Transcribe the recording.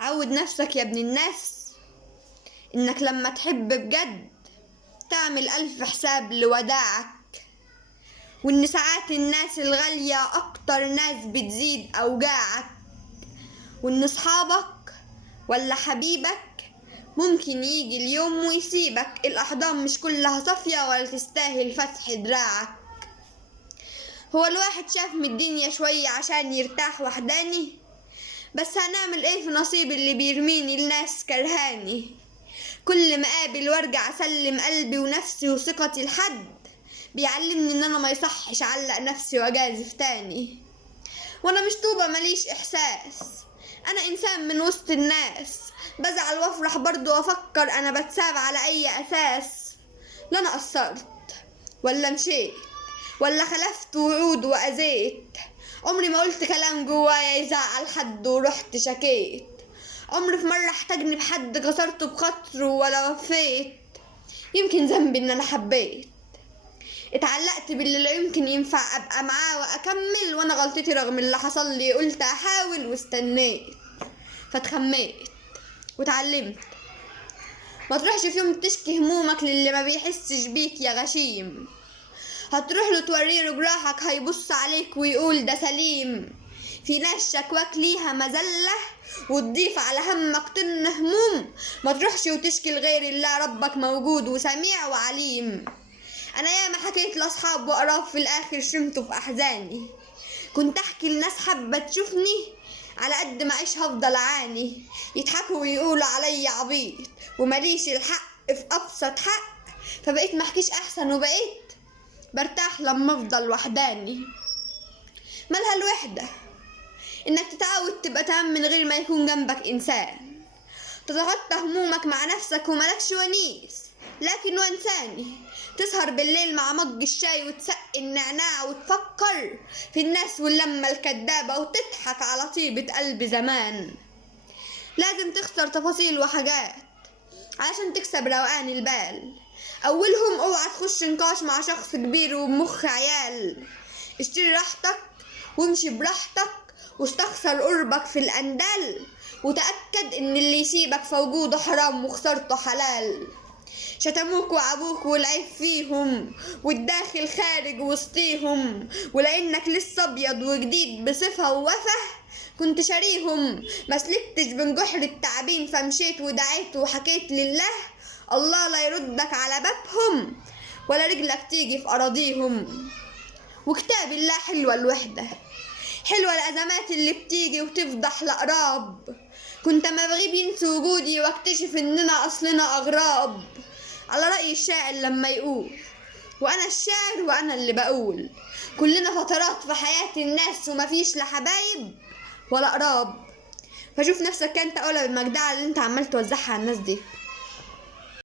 عود نفسك يا ابن الناس انك لما تحب بجد تعمل 1000 حساب لوداعك، وان ساعات الناس الغالية اكتر ناس بتزيد اوجاعك، وان صحابك ولا حبيبك ممكن يجي اليوم ويسيبك. الاحضان مش كلها صافية ولا تستاهل فتح دراعك. هو الواحد شاف من الدنيا شوية عشان يرتاح وحداني، بس هنعمل ايه في نصيب اللي بيرميني الناس كرهاني. كل ما قابل وارجع اسلم قلبي ونفسي وثقتي لحد بيعلمني ان انا ما يصحش اعلق نفسي واجازف تاني. وانا مش طوبة ماليش احساس، انا انسان من وسط الناس، بزعل وافرح برضو وافكر انا بتساب على اي اساس. لا انا قصرت ولا مشيت ولا خلفت وعود واذيت، عمري ما قلت كلام جوايا يزعل حد ورحت شكيت، عمري في مرة احتاجني بحد كسرته بخاطره ولا وفيت. يمكن ذنبي ان انا حبيت، اتعلقت باللي لا يمكن ينفع ابقى معاه واكمل، وانا غلطتي رغم اللي حصل لي قلت احاول واستنيت، فاتخميت واتعلمت. ما تروحش في يوم تشكي همومك للي ما بيحسش بيك يا غشيم، هتروح له توريله جراحك هيبص عليك ويقول ده سليم. في ناس شكواك ليها مذلة وتضيف على همك طن هموم، ما تروحش وتشكي لغير الله، ربك موجود وسميع وعليم. انا ياما حكيت لاصحاب وقراب في الاخر شمتوا في احزاني، كنت احكي لناس حابة تشوفني على قد ما اعيش هفضل اعاني، يضحكوا ويقولوا عليا عبيط ومليش الحق في ابسط حق، فبقيت محكيش احسن وبقيت برتاح لما افضل وحداني. مالها الوحدة؟ انك تتعود تبقى تمام من غير ما يكون جنبك انسان، تتغطى همومك مع نفسك وملكش ونيس لكن وانساني، تسهر بالليل مع مج الشاي وتسقي النعناع وتفكر في الناس واللمة الكدابة وتضحك على طيبة قلب زمان. لازم تخسر تفاصيل وحاجات علشان تكسب روقان البال، اولهم اوعى تخش نقاش مع شخص كبير وبمخ عيال، اشتري راحتك وامشي براحتك واستخسر قربك في الاندال، وتأكد ان اللي يسيبك في وجوده حرام وخسرته حلال. شتموك وعبوك والعيب فيهم والداخل خارج وسطيهم، ولانك لسه ابيض وجديد بصفة ووفه كنت شاريهم، مسلكتش بين جحر التعابين فمشيت ودعيت وحكيت لله، الله لا يردك على بابهم ولا رجلك تيجي في اراضيهم. وكتاب الله حلوة الوحدة، حلوة الازمات اللي بتيجي وتفضح لقراب، كنت ما بغيب ينسى وجودي واكتشف اننا اصلنا اغراب. على رأي الشاعر لما يقول وانا الشاعر وانا اللي بقول، كلنا فترات في حياة الناس ومفيش لا حبايب ولا قراب. فشوف نفسك انت اولى بالمجدعة اللي انت عمال توزعها على الناس دي.